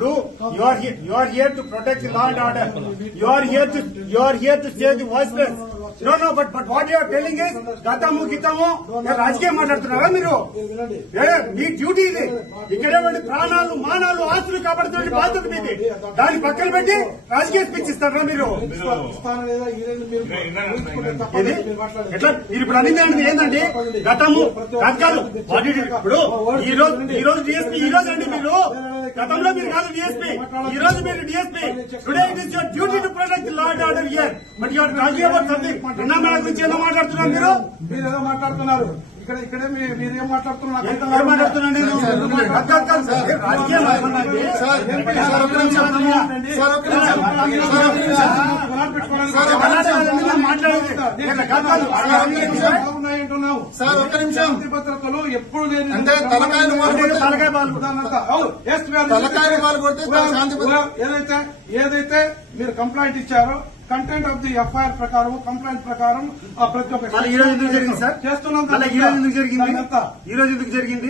ఇప్పుడు you are here to protect the law and order. You are here to stay the voiceless. No, but what you are telling is గతము గితము రాజకీయం మాట్లాడుతున్నారా మీరు? మీ duty ఇది. ఇక్కడ ప్రాణాలు మానాలు ఆస్తులు కాపాడుతున్న బాధ్యత మీది. దాన్ని పక్కన పెట్టి రాజకీయ స్పీచ్ ఇస్తారా మీరు? ఎట్లా మీరు ఇప్పుడు అనేది ఏంటంటే గతము కాదు. ఇప్పుడు ఈ రోజు డిఎస్పీ ఈ రోజు అండి మీరు గతంలో మీరు కాదు డిఎస్పీ, ఈ రోజు మీరు DSP. Today it is your duty to protect the law and order here. But you are talking about something. నిన్న మేడ గురించి ఏదో మాట్లాడుతున్నారు మీరు ఏదో మాట్లాడుతున్నారు. ఇక్కడే మీరేం మాట్లాడుతున్నారు? శాంతి భద్రతలు ఎప్పుడు లేని ఏదైతే మీరు కంప్లైంట్ ఇచ్చారో కంటెంట్ ఆఫ్ ది ఎఫ్ఐఆర్ ప్రకారం కంప్లైంట్ ప్రకారం ప్రతి ఒక్క చేస్తున్నాం. ఈ రోజు ఎందుకు జరిగింది?